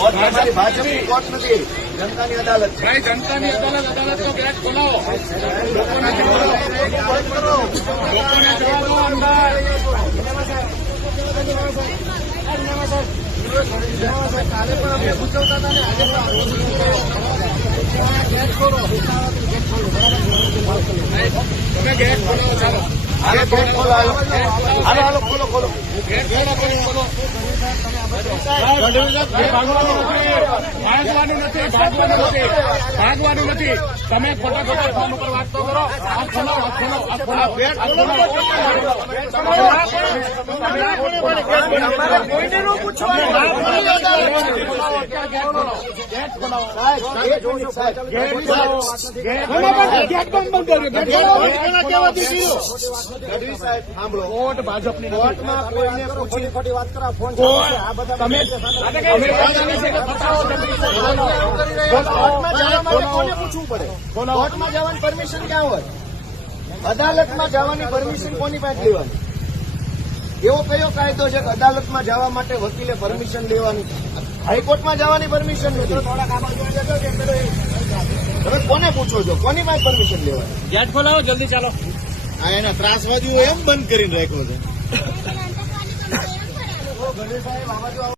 हमारी भाजपा कोर्ट नहीं जनता की अदालत है। जनता की अदालत तो गेट खोलाओ लोकोने जवा दो अंदर काले पर अभी पूछता था ने आगे गेट खोलो તમે ગેટ ખોલો ચાલો हालो गेट खोलो हालो हालो खोलो खोलो ગેટ ખોલો ભાગવાનું નથી તમે ખોટા ખોટા ફોન ઉપર વાત તો કરો આ ખોલો ગેટ ખોલો કોઈને નું પૂછવાનું ગેટ ખોલાવો ગેટ બંધ કર્યો ગઢવી સાહેબ સાંભળો કોર્ટ ભાજપની કોર્ટમાં કોઈને પૂછી ખોટી વાત કરા ફોન આ બધા તમે કોર્ટમાં જવા માટે કોને પૂછવું પડે? કોર્ટમાં જવાની પરમિશન ક્યાં હોય? અદાલતમાં જવાની પરમિશન કોની પાસે લેવાની? એવો કયો કાયદો છે કે અદાલતમાં જવા માટે વકીલે પરમિશન લેવાની? હાઈકોર્ટમાં જવાની પરમિશન નથી. તમે કોને પૂછો છો? કોની પાસે પરમિશન લેવાની? ગેટ ખોલાવો જલ્દી ચાલો. આ એના ત્રાસવાદીઓ એમ બંધ કરીને રાખ્યો છે.